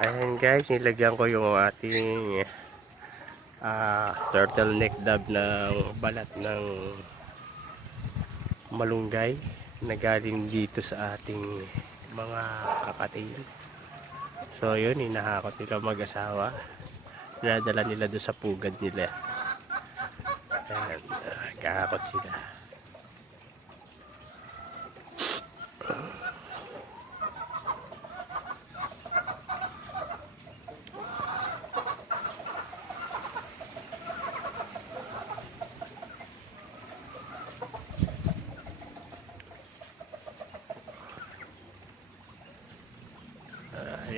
Ayan guys, nilagyan ko yung ating ah, turtleneck dab ng balat ng malunggay na galing dito sa ating mga kapatid. So yun, hinahakot nila mag-asawa. Dinadala nila doon sa pugad nila. Ayan, ah, kahakot sila.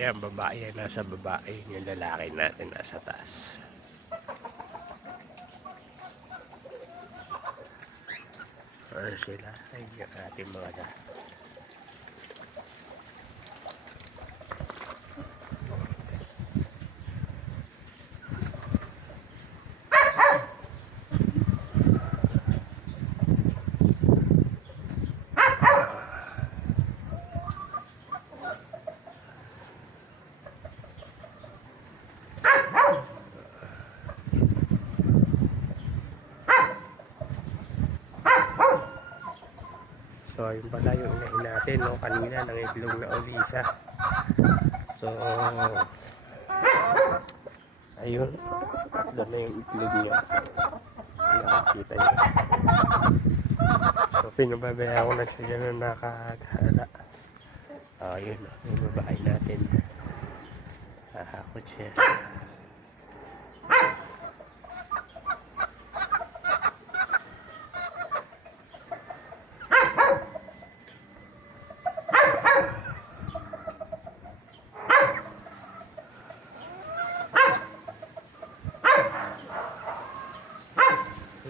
Ayan, babae yan nasa babae. Yung lalaki natin nasa taas. Ano sila? Ay, yung ating mga na. So, ayun pala yung inahin natin, no? Kanina, nang itlog na ulisa. So, ayun. Na yung itlog niya. Nakakita niyo. So, pinababayaan ko na siya na nakaghala. Ayun, no? yung babae natin. Hahakot siya.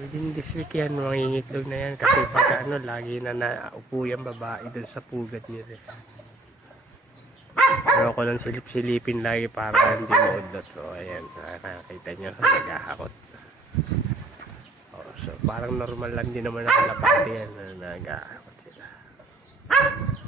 Within this week yan, mangingitlog na yan kasi pag ano, lagi na naupo yung babae dun sa pugad nila. Pero ko lang silip-silipin lagi para hindi maudlot. So, ayan, nakakita nyo, naghahakot. Oh, so, parang normal lang din naman nakalapati yan na naghahakot sila. Ayan.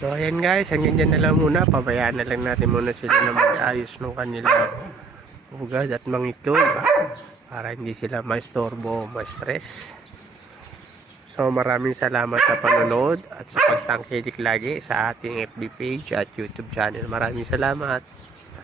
So ayan guys, hanggang dyan na lang muna. Pabayaan na lang natin muna sila na mag-ayos ng kanilang ugad at mangitlog para hindi sila ma-istorbo ma-stress. So maraming salamat sa panonood at sa pagtangkilik lagi sa ating FB page at YouTube channel. Maraming salamat.